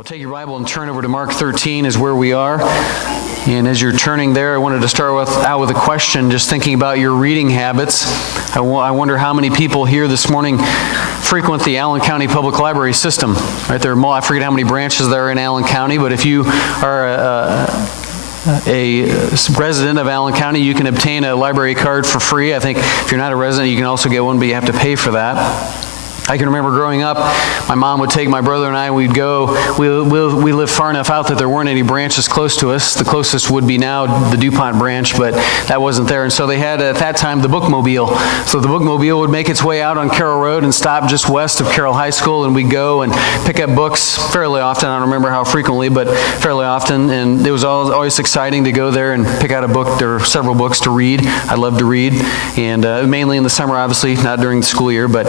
Well, take your Bible and turn over to Mark 13 is where we are. And as you're turning there, I wanted to start out with a question, just thinking about your reading habits. I wonder how many people here this morning frequent the Allen County Public Library system. Right there, I forget how many branches there are in Allen County, but if you are a resident of Allen County, you can obtain a library card for free. I think if you're not a resident, you can also get one, but you have to pay for that. I can remember growing up, my mom would take my brother and I, we'd go, we lived far enough out that there weren't any branches close to us. The closest would be now the DuPont branch, but that wasn't there. And so they had, at that time, the bookmobile. So the bookmobile would make its way out on Carroll Road and stop just west of Carroll High School, and we'd go and pick up books fairly often. I don't remember how frequently, but fairly often. And it was always exciting to go there and pick out a book. There were several books to read. I love to read, and mainly in the summer, obviously, not during the school year, but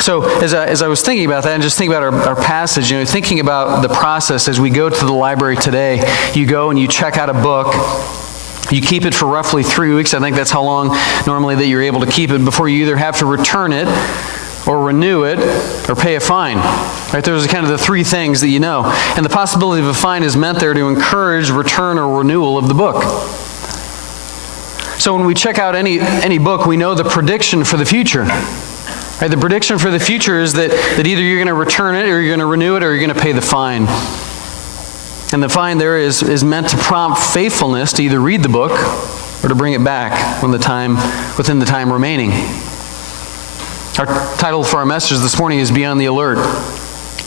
so as I was thinking about that and just thinking about our passage, thinking about the process as we go to the library today, you go and you check out a book. You keep it for roughly 3 weeks. I think that's how long normally that you're able to keep it before you either have to return it or renew it or pay a fine. Right? Those are kind of the three things that you know. And the possibility of a fine is meant there to encourage return or renewal of the book. So when we check out any book, we know the prediction for the future. Right? The prediction for the future is that either you're going to return it, or you're going to renew it, or you're going to pay the fine. And the fine there is meant to prompt faithfulness to either read the book or to bring it back within the time remaining. Our title for our message this morning is Be on the Alert.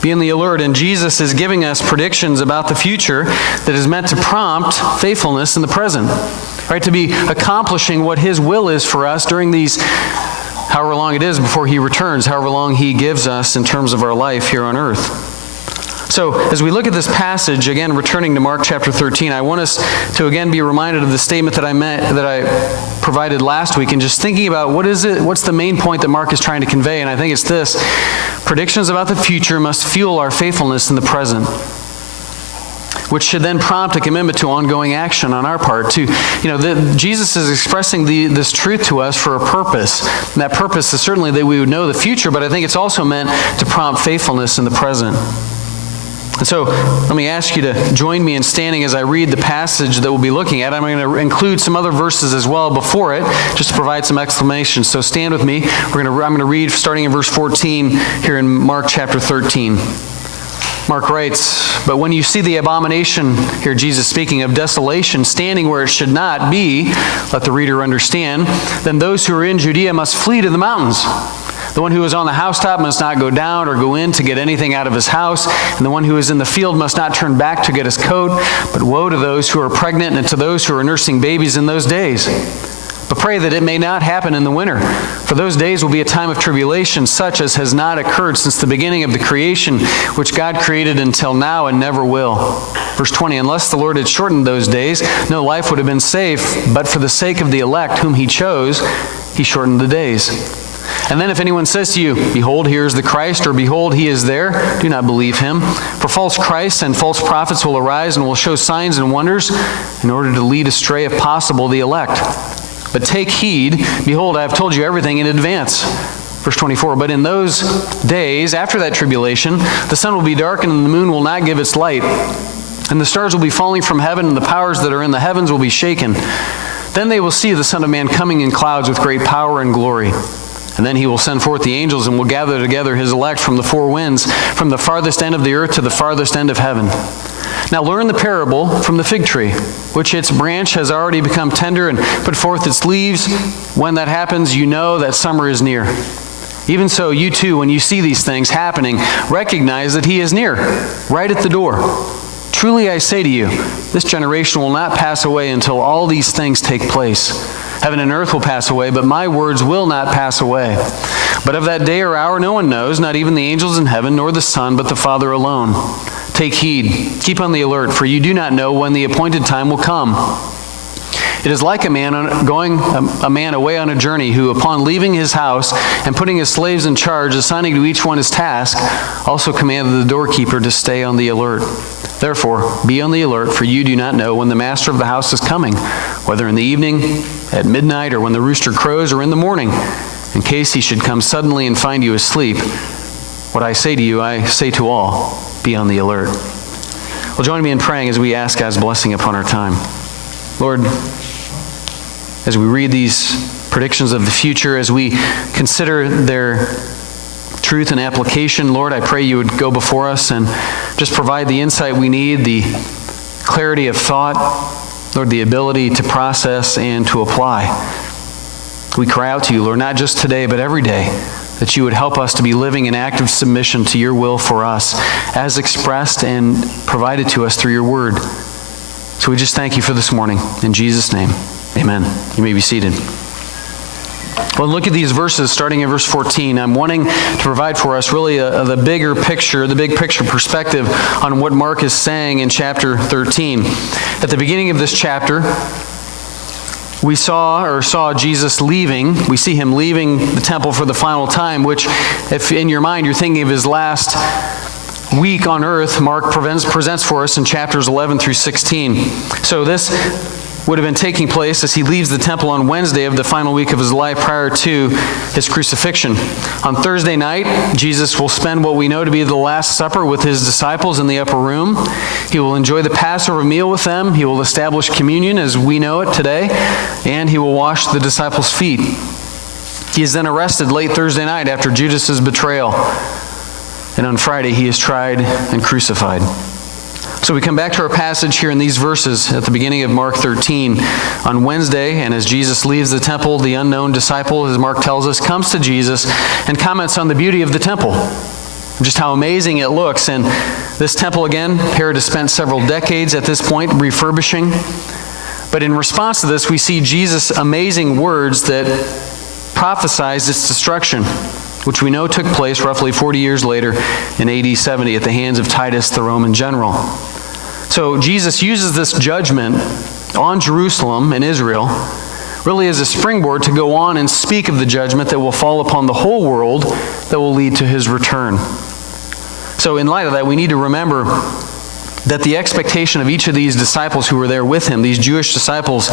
Be on the alert, and Jesus is giving us predictions about the future that is meant to prompt faithfulness in the present. Right? To be accomplishing what His will is for us during these however long it is before He returns, however long He gives us in terms of our life here on earth. So, as we look at this passage, again, returning to Mark chapter 13, I want us to again be reminded of the statement that I provided last week, and just thinking about what's the main point that Mark is trying to convey, and I think it's this: predictions about the future must fuel our faithfulness in the present, which should then prompt a commitment to ongoing action on our part. Jesus is expressing this truth to us for a purpose. And that purpose is certainly that we would know the future, but I think it's also meant to prompt faithfulness in the present. And so let me ask you to join me in standing as I read the passage that we'll be looking at. I'm going to include some other verses as well before it, just to provide some exclamations. So stand with me. I'm going to read starting in verse 14 here in Mark chapter 13. Mark writes, "But when you see the abomination," here Jesus speaking, "of desolation standing where it should not be," let the reader understand, "then those who are in Judea must flee to the mountains. The one who is on the housetop must not go down or go in to get anything out of his house, and the one who is in the field must not turn back to get his coat. But woe to those who are pregnant and to those who are nursing babies in those days. But pray that it may not happen in the winter, for those days will be a time of tribulation, such as has not occurred since the beginning of the creation, which God created until now and never will." Verse 20, "Unless the Lord had shortened those days, no life would have been safe, but for the sake of the elect whom He chose, He shortened the days. And then if anyone says to you, 'Behold, here is the Christ,' or 'Behold, He is there,' do not believe him. For false Christs and false prophets will arise and will show signs and wonders in order to lead astray, if possible, the elect. But take heed, behold, I have told you everything in advance." Verse 24, "But in those days, after that tribulation, the sun will be darkened and the moon will not give its light. And the stars will be falling from heaven and the powers that are in the heavens will be shaken. Then they will see the Son of Man coming in clouds with great power and glory. And then He will send forth the angels and will gather together His elect from the four winds, from the farthest end of the earth to the farthest end of heaven. Now learn the parable from the fig tree, which its branch has already become tender and put forth its leaves. When that happens, you know that summer is near. Even so, you too, when you see these things happening, recognize that He is near, right at the door. Truly I say to you, this generation will not pass away until all these things take place. Heaven and earth will pass away, but my words will not pass away. But of that day or hour no one knows, not even the angels in heaven, nor the Son, but the Father alone. Take heed, keep on the alert, for you do not know when the appointed time will come. It is like a man away on a journey, who, upon leaving his house and putting his slaves in charge, assigning to each one his task, also commanded the doorkeeper to stay on the alert. Therefore, be on the alert, for you do not know when the master of the house is coming, whether in the evening, at midnight, or when the rooster crows, or in the morning, in case he should come suddenly and find you asleep. What I say to you, I say to all, be on the alert. Well, join me in praying as we ask God's blessing upon our time. Lord, as we read these predictions of the future, as we consider their truth and application, Lord, I pray you would go before us and just provide the insight we need, the clarity of thought, Lord, the ability to process and to apply. We cry out to you, Lord, not just today, but every day, that you would help us to be living in active submission to your will for us, as expressed and provided to us through your word. So we just thank you for this morning. In Jesus' name, amen. You may be seated. Well, look at these verses, starting in verse 14. I'm wanting to provide for us really the bigger picture, the big picture perspective on what Mark is saying in chapter 13. At the beginning of this chapter, we saw Jesus leaving. We see him leaving the temple for the final time, which, if in your mind you're thinking of his last week on earth, Mark presents for us in chapters 11 through 16. So this would have been taking place as he leaves the temple on Wednesday of the final week of his life prior to his crucifixion. On Thursday night, Jesus will spend what we know to be the Last Supper with his disciples in the upper room. He will enjoy the Passover meal with them. He will establish communion as we know it today, and he will wash the disciples' feet. He is then arrested late Thursday night after Judas's betrayal, and on Friday he is tried and crucified. So we come back to our passage here in these verses at the beginning of Mark 13. On Wednesday, and as Jesus leaves the temple, the unknown disciple, as Mark tells us, comes to Jesus and comments on the beauty of the temple, just how amazing it looks. And this temple, again, Herod has spent several decades at this point refurbishing. But in response to this, we see Jesus' amazing words that prophesied its destruction, which we know took place roughly 40 years later in AD 70 at the hands of Titus, the Roman general. So Jesus uses this judgment on Jerusalem and Israel really as a springboard to go on and speak of the judgment that will fall upon the whole world that will lead to his return. So in light of that, we need to remember that the expectation of each of these disciples who were there with him, these Jewish disciples,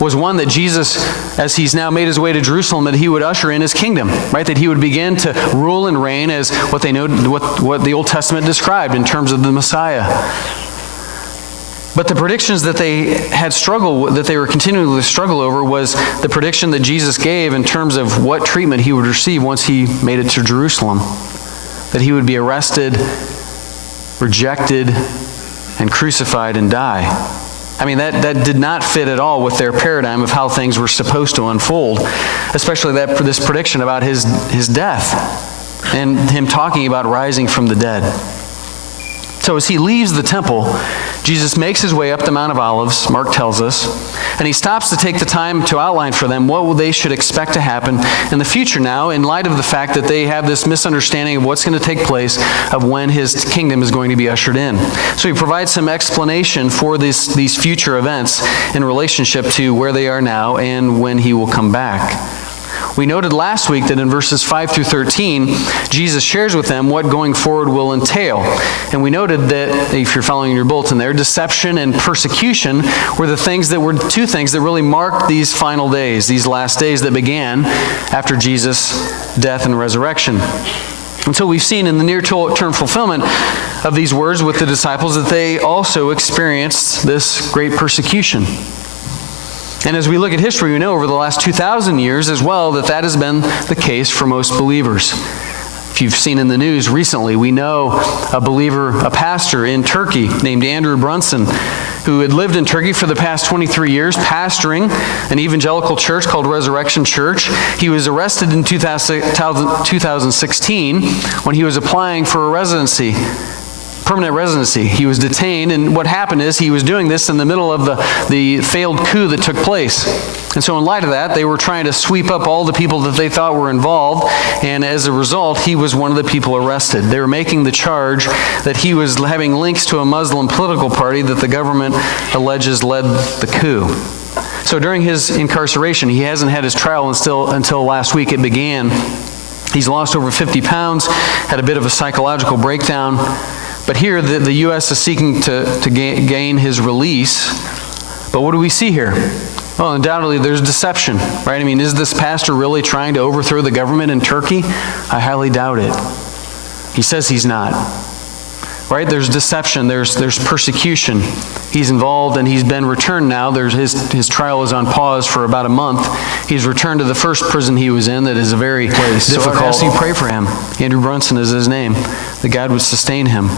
was one that Jesus, as he's now made his way to Jerusalem, that he would usher in his kingdom, right? That he would begin to rule and reign as what they know, what the Old Testament described in terms of the Messiah. But the predictions that they had struggled, that they were continuing to struggle over, was the prediction that Jesus gave in terms of what treatment he would receive once he made it to Jerusalem. That he would be arrested, rejected, and crucified and die. I mean, that did not fit at all with their paradigm of how things were supposed to unfold, especially this prediction about his death and him talking about rising from the dead. So as he leaves the temple, Jesus makes his way up the Mount of Olives, Mark tells us, and he stops to take the time to outline for them what they should expect to happen in the future now, in light of the fact that they have this misunderstanding of what's going to take place of when his kingdom is going to be ushered in. So he provides some explanation for these future events in relationship to where they are now and when he will come back. We noted last week that in verses 5 through 13, Jesus shares with them what going forward will entail. And we noted that, if you're following your bulletin there, deception and persecution were two things that really marked these final days, these last days that began after Jesus' death and resurrection. And so we've seen in the near-term fulfillment of these words with the disciples that they also experienced this great persecution. And as we look at history, we know over the last 2,000 years as well that has been the case for most believers. If you've seen in the news recently, we know a pastor in Turkey named Andrew Brunson, who had lived in Turkey for the past 23 years, pastoring an evangelical church called Resurrection Church. He was arrested in 2016 when he was applying for a permanent residency. He was detained, and what happened is he was doing this in the middle of the failed coup that took place. And so in light of that, they were trying to sweep up all the people that they thought were involved, and as a result, he was one of the people arrested. They were making the charge that he was having links to a Muslim political party that the government alleges led the coup. So during his incarceration, he hasn't had his trial until last week it began. He's lost over 50 pounds, had a bit of a psychological breakdown. But here, the U.S. is seeking to gain his release. But what do we see here? Well, undoubtedly, there's deception, right? I mean, is this pastor really trying to overthrow the government in Turkey? I highly doubt it. He says he's not. Right? There's deception. There's persecution. He's involved and he's been returned now. His trial is on pause for about a month. He's returned to the first prison he was in that is a very difficult. So I ask you pray for him. Andrew Brunson is his name. That God would sustain him.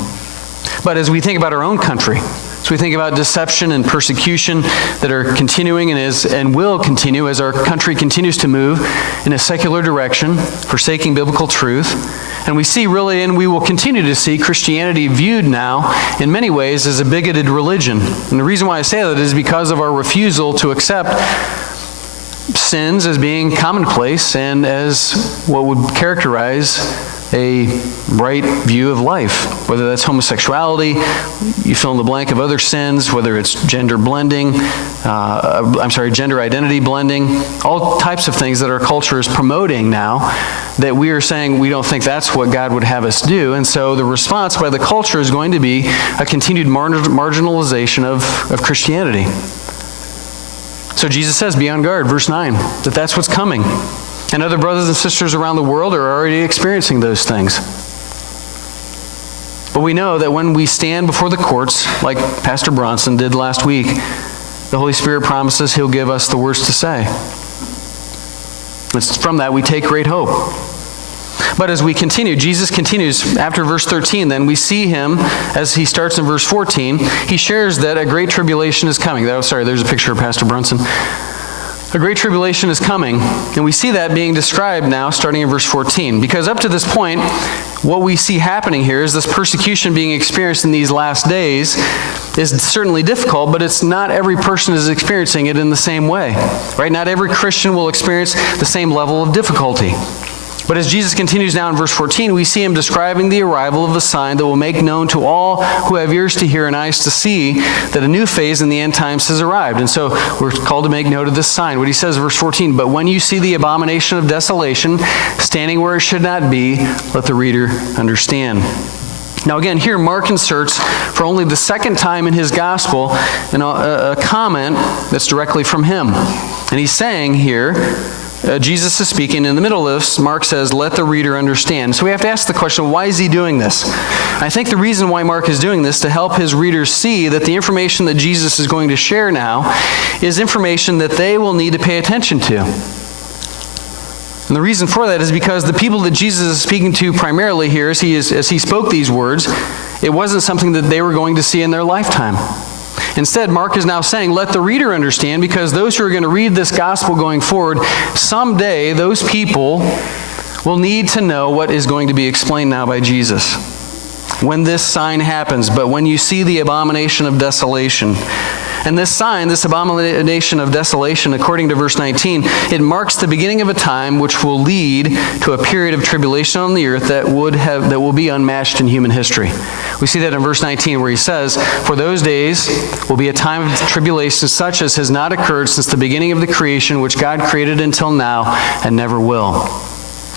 But as we think about our own country, as we think about deception and persecution that are continuing and will continue as our country continues to move in a secular direction, forsaking biblical truth, and we see really, and we will continue to see, Christianity viewed now in many ways as a bigoted religion. And the reason why I say that is because of our refusal to accept sins as being commonplace and as what would characterize a right view of life, whether that's homosexuality, you fill in the blank of other sins, whether it's gender blending, gender identity blending, all types of things that our culture is promoting now that we are saying we don't think that's what God would have us do. And so the response by the culture is going to be a continued marginalization of Christianity. So Jesus says, be on guard, verse 9, that that's what's coming. And other brothers and sisters around the world are already experiencing those things. But we know that when we stand before the courts, like Pastor Bronson did last week, the Holy Spirit promises He'll give us the words to say. It's from that we take great hope. But as we continue, Jesus continues after verse 13, then we see Him, as He starts in verse 14, He shares that a great tribulation is coming. There's a picture of Pastor Brunson. A great tribulation is coming, and we see that being described now starting in verse 14. Because up to this point, what we see happening here is this persecution being experienced in these last days is certainly difficult, but it's not every person is experiencing it in the same way. Right? Not every Christian will experience the same level of difficulty. But as Jesus continues now in verse 14, we see Him describing the arrival of a sign that will make known to all who have ears to hear and eyes to see that a new phase in the end times has arrived. And so we're called to make note of this sign. What He says in verse 14, but when you see the abomination of desolation standing where it should not be, let the reader understand. Now again, here Mark inserts for only the second time in his gospel a comment that's directly from him. And he's saying here, Jesus is speaking. In the middle of this, Mark says, let the reader understand. So we have to ask the question, why is he doing this? I think the reason why Mark is doing this is to help his readers see that the information that Jesus is going to share now is information that they will need to pay attention to. And the reason for that is because the people that Jesus is speaking to primarily here, as he spoke these words, it wasn't something that they were going to see in their lifetime. Instead, Mark is now saying, let the reader understand, because those who are going to read this gospel going forward, someday those people will need to know what is going to be explained now by Jesus. When this sign happens, but when you see the abomination of desolation. And this sign, this abomination of desolation, according to verse 19, it marks the beginning of a time which will lead to a period of tribulation on the earth that will be unmatched in human history. We see that in verse 19 where he says, for those days will be a time of tribulation such as has not occurred since the beginning of the creation which God created until now and never will.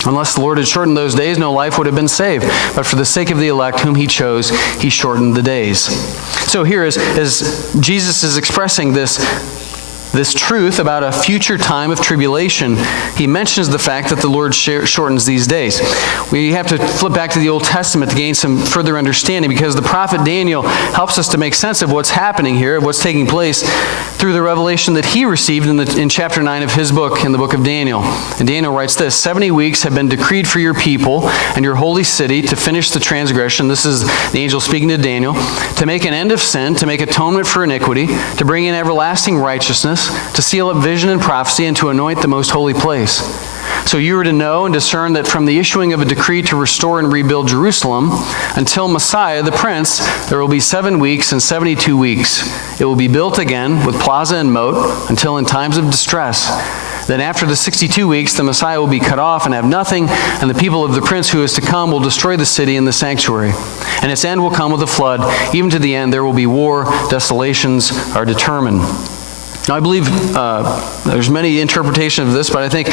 Unless the Lord had shortened those days, no life would have been saved. But for the sake of the elect whom He chose, He shortened the days. So here, as Jesus is expressing this truth about a future time of tribulation, He mentions the fact that the Lord shortens these days. We have to flip back to the Old Testament to gain some further understanding, because the prophet Daniel helps us to make sense of what's happening here, of what's taking place through the revelation that he received in chapter 9 of his book, in the book of Daniel. And Daniel writes this, 70 weeks have been decreed for your people and your holy city to finish the transgression. This is the angel speaking to Daniel. To make an end of sin, to make atonement for iniquity, to bring in everlasting righteousness, to seal up vision and prophecy, and to anoint the most holy place. So you are to know and discern that from the issuing of a decree to restore and rebuild Jerusalem until Messiah, the Prince, there will be 7 weeks and 72 weeks. It will be built again with plaza and moat until in times of distress. Then after the 62 weeks, the Messiah will be cut off and have nothing, and the people of the Prince who is to come will destroy the city and the sanctuary. And its end will come with a flood. Even to the end there will be war. Desolations are determined. Now, I believe there's many interpretations of this, but I think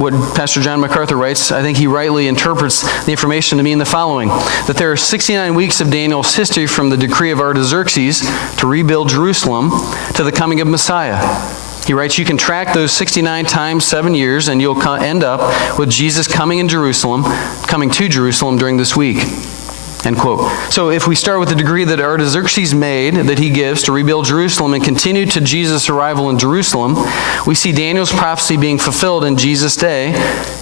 what Pastor John MacArthur writes, I think he rightly interprets the information to mean the following, that there are 69 weeks of Daniel's history from the decree of Artaxerxes to rebuild Jerusalem to the coming of Messiah. He writes, you can track those 69 times 7 years, and you'll end up with Jesus coming to Jerusalem during this week. End quote. So if we start with the decree that Artaxerxes made, that he gives to rebuild Jerusalem, and continue to Jesus' arrival in Jerusalem, we see Daniel's prophecy being fulfilled in Jesus' day,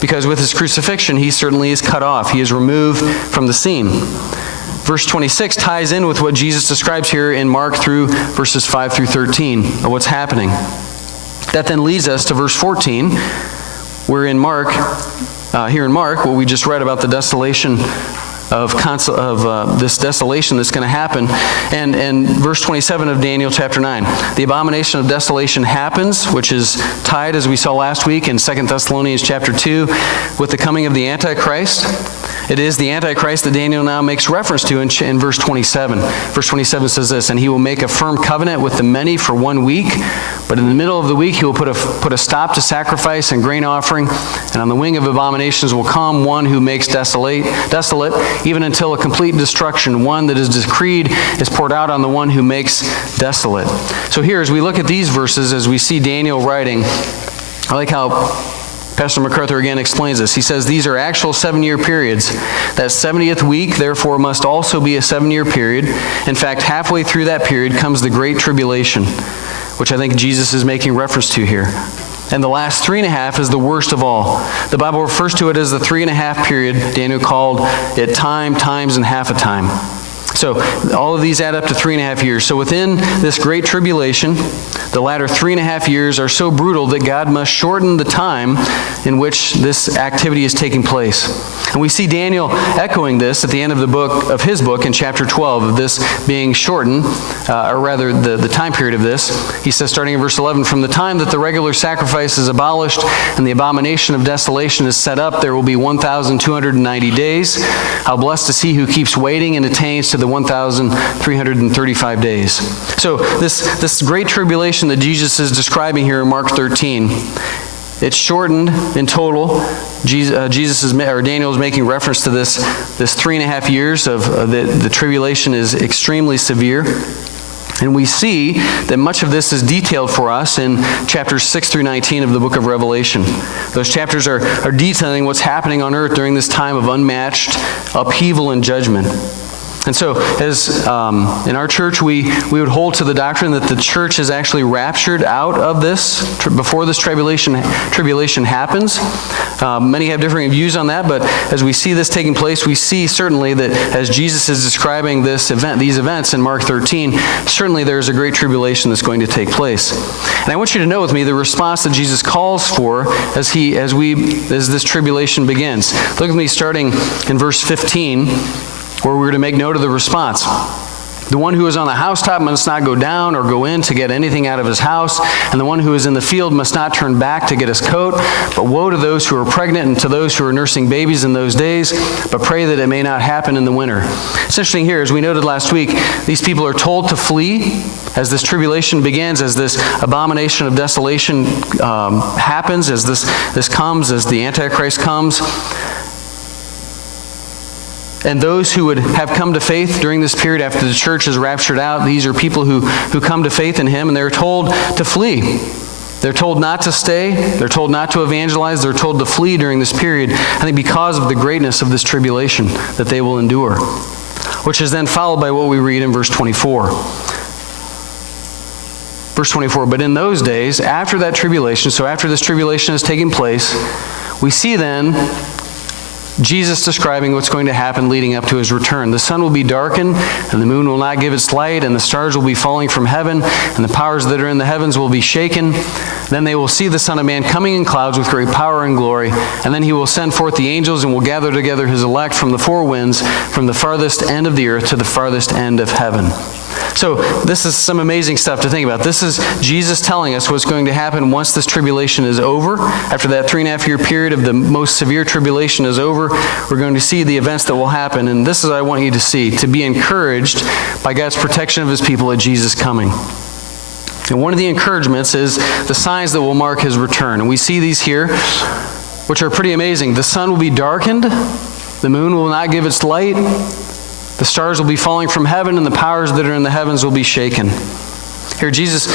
because with his crucifixion, he certainly is cut off. He is removed from the scene. Verse 26 ties in with what Jesus describes here in Mark through verses 5 through 13 of what's happening. That then leads us to verse 14, where here in Mark, what we just read about the desolation of this desolation that's going to happen. And verse 27 of Daniel chapter 9. The abomination of desolation happens, which is tied, as we saw last week in 2 Thessalonians chapter 2, with the coming of the Antichrist. It is the Antichrist that Daniel now makes reference to in verse 27. Verse 27 says this, and he will make a firm covenant with the many for 1 week, but in the middle of the week he will put a stop to sacrifice and grain offering, and on the wing of abominations will come one who makes desolate, even until a complete destruction. One that is decreed is poured out on the one who makes desolate. So here, as we look at these verses, as we see Daniel writing, I like how Pastor MacArthur again explains this. He says these are actual 7-year periods. That 70th week, therefore, must also be a 7-year period. In fact, halfway through that period comes the Great Tribulation, which I think Jesus is making reference to here. And the last 3.5 is the worst of all. The Bible refers to it as the 3.5 period. Daniel called it time, times, and half a time. So all of these add up to 3.5 years. So within this great tribulation, the latter 3.5 years are so brutal that God must shorten the time in which this activity is taking place. And we see Daniel echoing this at the end of his book in chapter 12, of this being shortened, or rather the time period of this. He says, starting in verse 11, from the time that the regular sacrifice is abolished and the abomination of desolation is set up, there will be 1,290 days. How blessed is he who keeps waiting and attains to the 1,335 days. So this great tribulation that Jesus is describing here in Mark 13, it's shortened in total. Daniel is making reference to this 3.5 years of the tribulation is extremely severe. And we see that much of this is detailed for us in chapters 6 through 19 of the book of Revelation. Those chapters are detailing what's happening on earth during this time of unmatched upheaval and judgment. And so, as in our church, we would hold to the doctrine that the church is actually raptured out of this before this tribulation happens. Many have differing views on that, but as we see this taking place, we see certainly that as Jesus is describing these events in Mark 13, certainly there is a great tribulation that's going to take place. And I want you to know with me the response that Jesus calls for as this tribulation begins. Look with me starting in verse 15. Where we're to make note of the response. The one who is on the housetop must not go down or go in to get anything out of his house, and the one who is in the field must not turn back to get his coat. But woe to those who are pregnant and to those who are nursing babies in those days, but pray that it may not happen in the winter. It's interesting here, as we noted last week, these people are told to flee as this tribulation begins, as this abomination of desolation happens, as this comes, as the Antichrist comes. And those who would have come to faith during this period after the church is raptured out, these are people who come to faith in him, and they're told to flee. They're told not to stay. They're told not to evangelize. They're told to flee during this period, I think because of the greatness of this tribulation that they will endure, which is then followed by what we read in verse 24. Verse 24, but in those days, after that tribulation, so after this tribulation has taken place, we see then Jesus describing what's going to happen leading up to his return. The sun will be darkened, and the moon will not give its light, and the stars will be falling from heaven, and the powers that are in the heavens will be shaken. Then they will see the Son of Man coming in clouds with great power and glory, and then he will send forth the angels and will gather together his elect from the four winds, from the farthest end of the earth to the farthest end of heaven. So this is some amazing stuff to think about. This is Jesus telling us what's going to happen once this tribulation is over. After that 3.5-year period of the most severe tribulation is over, we're going to see the events that will happen. And this is what I want you to see, to be encouraged by God's protection of his people at Jesus' coming. And one of the encouragements is the signs that will mark his return. And we see these here, which are pretty amazing. The sun will be darkened. The moon will not give its light. The stars will be falling from heaven, and the powers that are in the heavens will be shaken. Here, Jesus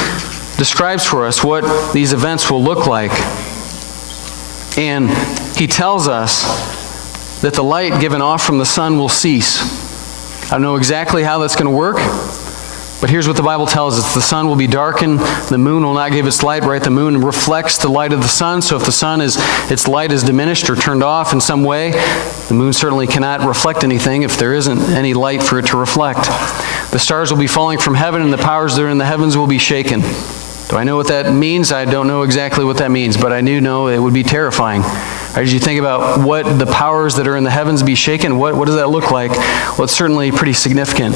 describes for us what these events will look like. And he tells us that the light given off from the sun will cease. I don't know exactly how that's going to work, but here's what the Bible tells us. The sun will be darkened, the moon will not give its light, right? The moon reflects the light of the sun, so if the sun its light is diminished or turned off in some way, the moon certainly cannot reflect anything if there isn't any light for it to reflect. The stars will be falling from heaven, and the powers that are in the heavens will be shaken. Do I know what that means? I don't know exactly what that means, but I do know it would be terrifying. As you think about what the powers that are in the heavens be shaken, what does that look like? Well, it's certainly pretty significant.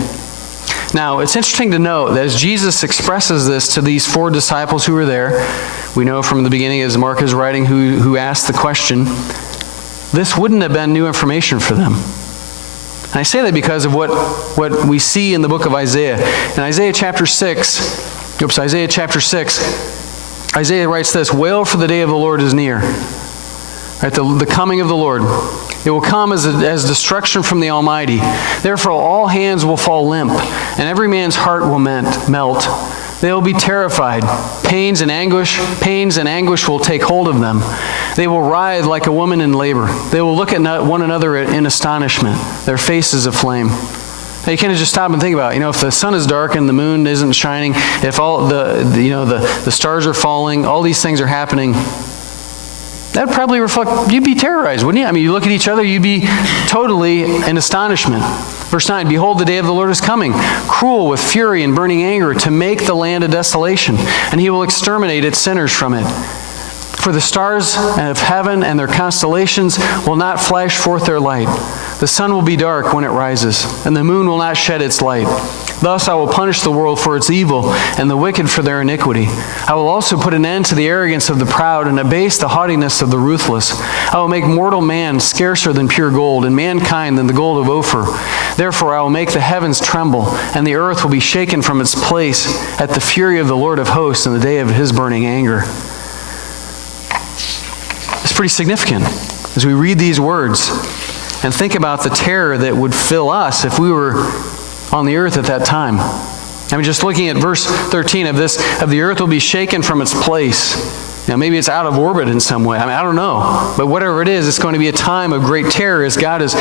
Now, it's interesting to note that as Jesus expresses this to these 4 disciples who were there, we know from the beginning as Mark is writing who asked the question, this wouldn't have been new information for them. And I say that because of what we see in the book of Isaiah. In Isaiah chapter 6, Isaiah writes this, "Wail, for the day of the Lord is near." Right, the coming of the Lord. It will come as destruction from the Almighty. Therefore all hands will fall limp, and every man's heart will melt. They will be terrified. Pains and anguish will take hold of them. They will writhe like a woman in labor. They will look at one another in astonishment, their faces aflame. Now you can't just stop and think about it. If the sun is dark and the moon isn't shining, if all the stars are falling, all these things are happening, that would probably reflect, you'd be terrorized, wouldn't you? I mean, you look at each other, you'd be totally in astonishment. Verse 9, "Behold, the day of the Lord is coming, cruel with fury and burning anger, to make the land a desolation, and he will exterminate its sinners from it. For the stars of heaven and their constellations will not flash forth their light. The sun will be dark when it rises, and the moon will not shed its light. Thus I will punish the world for its evil, and the wicked for their iniquity. I will also put an end to the arrogance of the proud, and abase the haughtiness of the ruthless. I will make mortal man scarcer than pure gold, and mankind than the gold of Ophir. Therefore I will make the heavens tremble, and the earth will be shaken from its place at the fury of the Lord of hosts in the day of his burning anger." It's pretty significant as we read these words and think about the terror that would fill us if we were on the earth at that time. I mean, just looking at verse 13 of the earth will be shaken from its place. Maybe it's out of orbit in some way. I mean, I don't know. But whatever it is, it's going to be a time of great terror as God is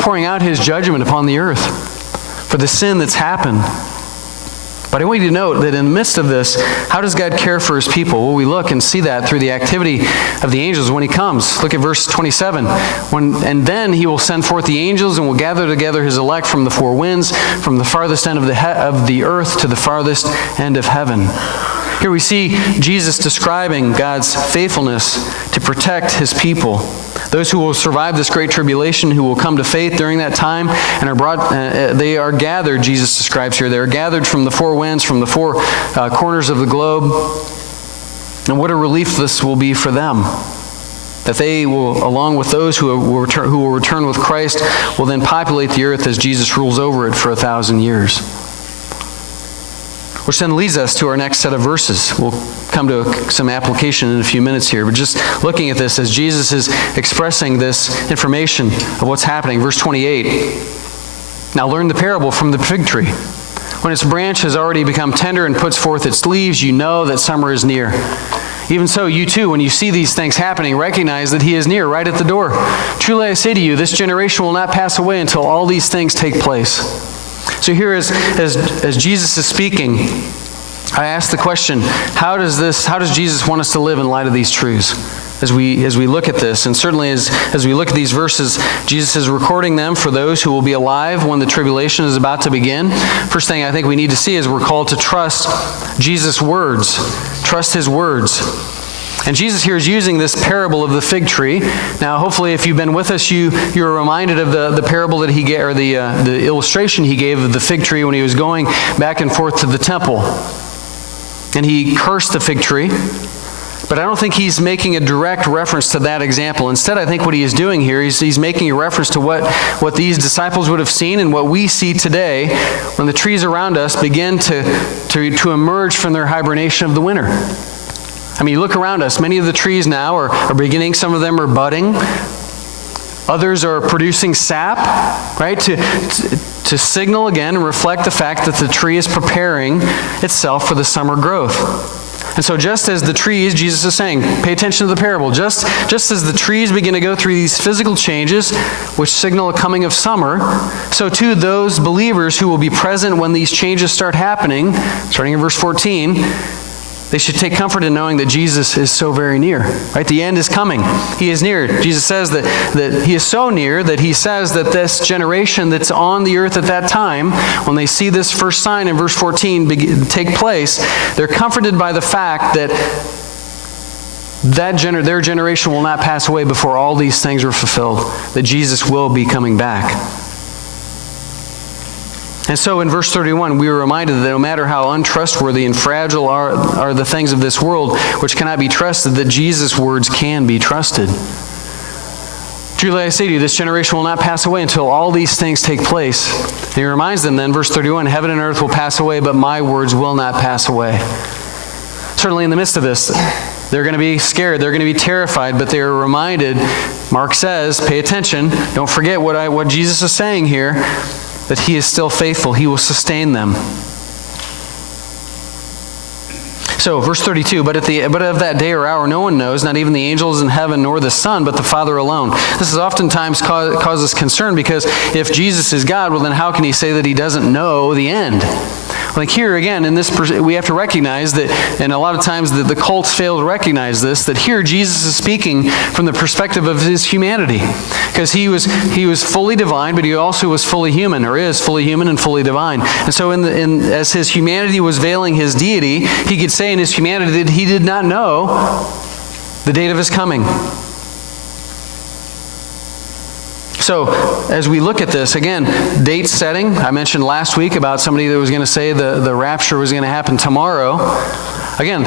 pouring out his judgment upon the earth for the sin that's happened. But I want you to note that in the midst of this, how does God care for his people? Well, we look and see that through the activity of the angels when he comes. Look at verse 27. "And then he will send forth the angels and will gather together his elect from the 4 winds, from the farthest end of the earth to the farthest end of heaven." Here we see Jesus describing God's faithfulness to protect his people. Those who will survive this great tribulation, who will come to faith during that time, and are brought, they are gathered, Jesus describes here. They are gathered from the 4 winds, from the 4 corners of the globe. And what a relief this will be for them. That they will, along with those who will return with Christ, will then populate the earth as Jesus rules over it for 1,000 years. Which then leads us to our next set of verses. We'll come to some application in a few minutes here, but just looking at this as Jesus is expressing this information of what's happening. Verse 28, "Now learn the parable from the fig tree. When its branch has already become tender and puts forth its leaves, you know that summer is near. Even so, you too, when you see these things happening, recognize that he is near, right at the door. Truly I say to you, this generation will not pass away until all these things take place." So here as Jesus is speaking, I ask the question, how does Jesus want us to live in light of these truths? As we look at this, and certainly as we look at these verses, Jesus is recording them for those who will be alive when the tribulation is about to begin. First thing I think we need to see is we're called to trust Jesus' words, trust his words. And Jesus here is using this parable of the fig tree. Now, hopefully, if you've been with us, you're reminded of the parable that he gave, or the illustration he gave of the fig tree when he was going back and forth to the temple. And he cursed the fig tree. But I don't think he's making a direct reference to that example. Instead, I think what he is doing here, he's making a reference to what these disciples would have seen and what we see today when the trees around us begin to emerge from their hibernation of the winter. I mean, you look around us, many of the trees now are beginning, some of them are budding. Others are producing sap, right, to signal again and reflect the fact that the tree is preparing itself for the summer growth. And so just as the trees, Jesus is saying, pay attention to the parable, just as the trees begin to go through these physical changes, which signal a coming of summer, so too those believers who will be present when these changes start happening, starting in verse 14, they should take comfort in knowing that Jesus is so very near. Right? The end is coming. He is near. Jesus says that he is so near that he says that this generation that's on the earth at that time, when they see this first sign in verse 14 take place, they're comforted by the fact that their generation will not pass away before all these things are fulfilled, that Jesus will be coming back. And so in verse 31, we are reminded that no matter how untrustworthy and fragile are the things of this world, which cannot be trusted, that Jesus' words can be trusted. Truly I say to you, this generation will not pass away until all these things take place. And he reminds them then, verse 31, heaven and earth will pass away, but my words will not pass away. Certainly in the midst of this, they're going to be scared, they're going to be terrified, but they are reminded, Mark says, pay attention, don't forget what Jesus is saying here, that he is still faithful. He will sustain them. So, verse 32, but of that day or hour no one knows, not even the angels in heaven nor the Son, but the Father alone. This is oftentimes causes concern, because if Jesus is God, well then how can he say that he doesn't know the end? Like here again, in this, we have to recognize that, and a lot of times the cults fail to recognize this, that here Jesus is speaking from the perspective of his humanity. Because he was fully divine, but he also was fully human, or is fully human and fully divine. And so as his humanity was veiling his deity, he could say in his humanity that he did not know the date of his coming. So, as we look at this, again, date setting. I mentioned last week about somebody that was going to say the rapture was going to happen tomorrow. Again,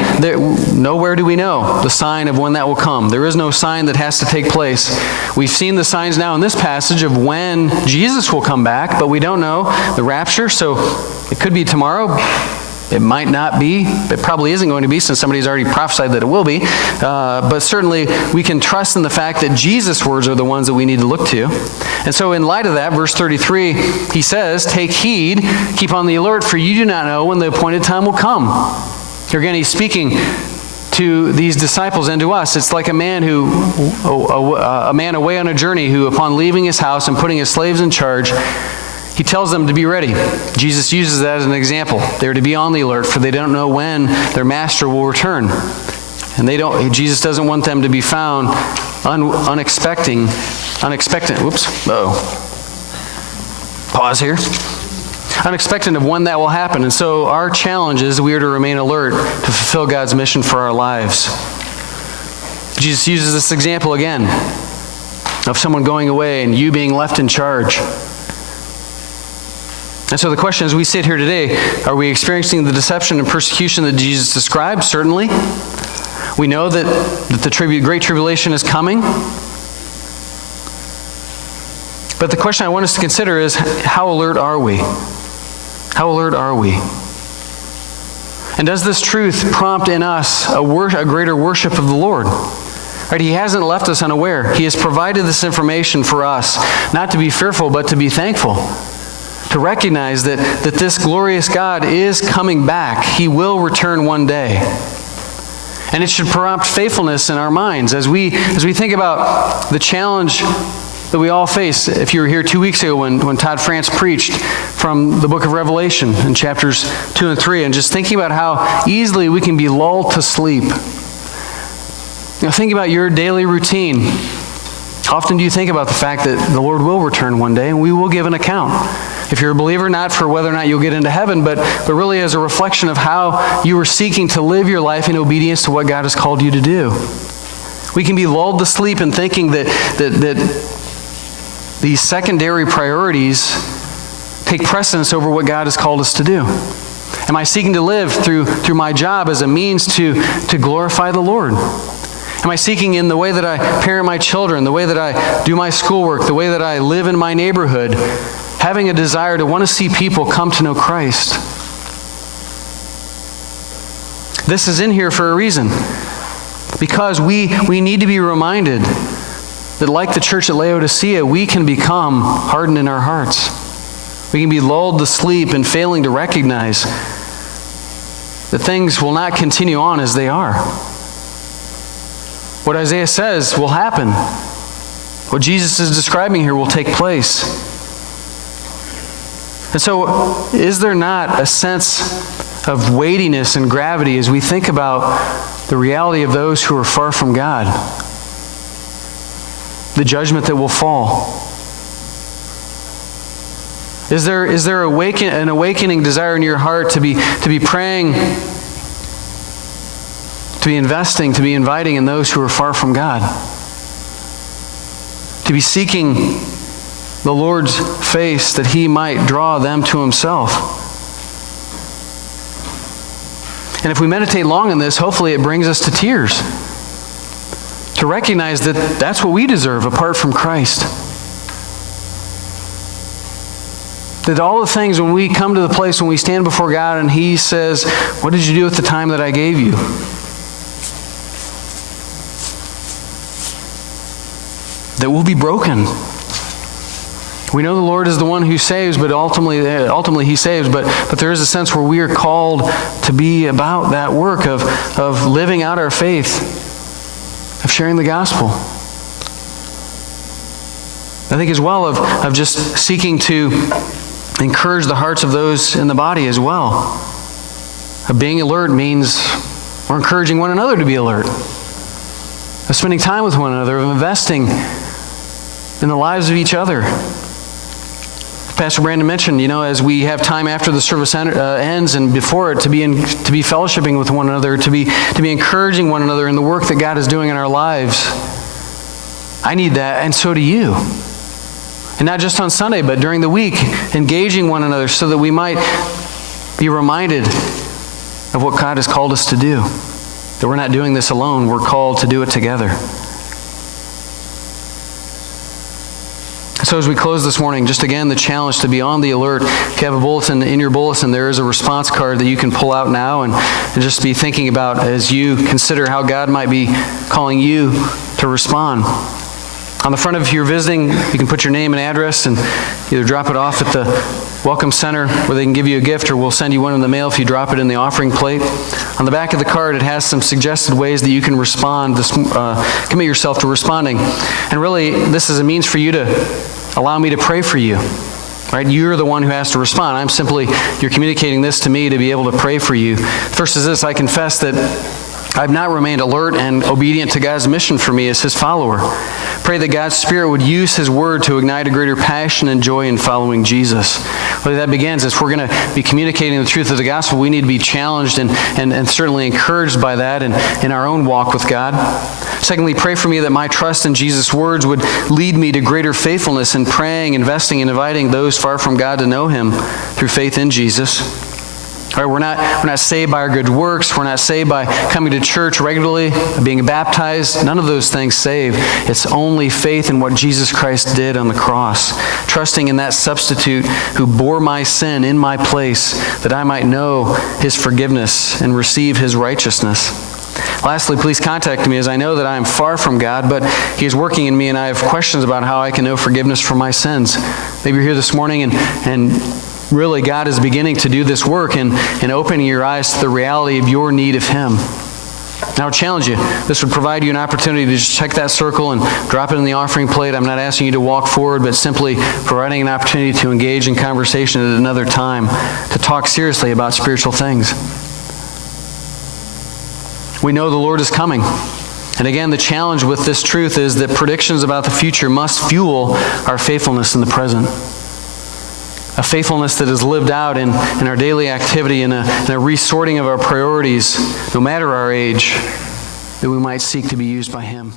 nowhere do we know the sign of when that will come. There is no sign that has to take place. We've seen the signs now in this passage of when Jesus will come back, but we don't know the rapture, so it could be tomorrow. It might not be. It probably isn't going to be, since somebody's already prophesied that it will be. But certainly we can trust in the fact that Jesus' words are the ones that we need to look to. And so in light of that, verse 33, he says, take heed, keep on the alert, for you do not know when the appointed time will come. Here again, he's speaking to these disciples and to us. It's like a man away on a journey who, upon leaving his house and putting his slaves in charge, he tells them to be ready. Jesus uses that as an example. They're to be on the alert, for they don't know when their master will return. And Jesus doesn't want them to be found unexpected. Whoops. Pause here. Unexpected of when that will happen. And so our challenge is we are to remain alert to fulfill God's mission for our lives. Jesus uses this example again of someone going away and you being left in charge. And so the question as we sit here today, are we experiencing the deception and persecution that Jesus described? Certainly. We know that the great tribulation is coming. But the question I want us to consider is, how alert are we? How alert are we? And does this truth prompt in us a greater worship of the Lord? Right? He hasn't left us unaware. He has provided this information for us, not to be fearful, but to be thankful. To recognize that this glorious God is coming back. He will return one day. And it should prompt faithfulness in our minds as we think about the challenge that we all face. If you were here 2 weeks ago when Todd France preached from the book of Revelation in chapters 2 and 3, and just thinking about how easily we can be lulled to sleep. Think about your daily routine. How often do you think about the fact that the Lord will return one day and we will give an account? If you're a believer, not for whether or not you'll get into heaven, but really as a reflection of how you are seeking to live your life in obedience to what God has called you to do. We can be lulled to sleep in thinking that these secondary priorities take precedence over what God has called us to do. Am I seeking to live through my job as a means to glorify the Lord? Am I seeking in the way that I parent my children, the way that I do my schoolwork, the way that I live in my neighborhood, having a desire to want to see people come to know Christ? This is in here for a reason. Because we need to be reminded that like the church at Laodicea, we can become hardened in our hearts. We can be lulled to sleep and failing to recognize that things will not continue on as they are. What Isaiah says will happen. What Jesus is describing here will take place. And so, is there not a sense of weightiness and gravity as we think about the reality of those who are far from God? The judgment that will fall. Is there an awakening desire in your heart to be praying, to be investing, to be inviting in those who are far from God? To be seeking the Lord's face that He might draw them to Himself. And if we meditate long on this, hopefully it brings us to tears. To recognize that that's what we deserve apart from Christ. That all the things, when we come to the place when we stand before God and He says, "What did you do with the time that I gave you?" That we'll be broken. We know the Lord is the one who saves, but ultimately He saves. But there is a sense where we are called to be about that work of living out our faith, of sharing the gospel. I think as well of just seeking to encourage the hearts of those in the body as well. Being alert means we're encouraging one another to be alert. Of spending time with one another, of investing in the lives of each other. Pastor Brandon mentioned, as we have time after the service ends and before it to be fellowshipping with one another, to be encouraging one another in the work that God is doing in our lives. I need that, and so do you. And not just on Sunday, but during the week, engaging one another so that we might be reminded of what God has called us to do. That we're not doing this alone, we're called to do it together. So as we close this morning, just again, the challenge to be on the alert. If you have a bulletin, in your bulletin, there is a response card that you can pull out now and just be thinking about as you consider how God might be calling you to respond. On the front of your visiting, you can put your name and address and either drop it off at the Welcome Center where they can give you a gift, or we'll send you one in the mail if you drop it in the offering plate. On the back of the card, it has some suggested ways that you can respond, commit yourself to responding. And really, this is a means for you to allow me to pray for you. Right? You're the one who has to respond. You're communicating this to me to be able to pray for you. First is this: I confess that I've not remained alert and obedient to God's mission for me as His follower. Pray that God's Spirit would use His Word to ignite a greater passion and joy in following Jesus. Whether that begins, if we're going to be communicating the truth of the gospel, we need to be challenged and certainly encouraged by that in our own walk with God. Secondly, pray for me that my trust in Jesus' words would lead me to greater faithfulness in praying, investing, and inviting those far from God to know Him through faith in Jesus. All right, we're not saved by our good works. We're not saved by coming to church regularly, being baptized. None of those things save. It's only faith in what Jesus Christ did on the cross, trusting in that substitute who bore my sin in my place, that I might know His forgiveness and receive His righteousness. Lastly, please contact me, as I know that I am far from God, but He is working in me, and I have questions about how I can know forgiveness for my sins. Maybe you're here this morning and really, God is beginning to do this work and opening your eyes to the reality of your need of Him. Now, I would challenge you. This would provide you an opportunity to just check that circle and drop it in the offering plate. I'm not asking you to walk forward, but simply providing an opportunity to engage in conversation at another time, to talk seriously about spiritual things. We know the Lord is coming. And again, the challenge with this truth is that predictions about the future must fuel our faithfulness in the present. A faithfulness that is lived out in our daily activity, in a resorting of our priorities, no matter our age, that we might seek to be used by Him.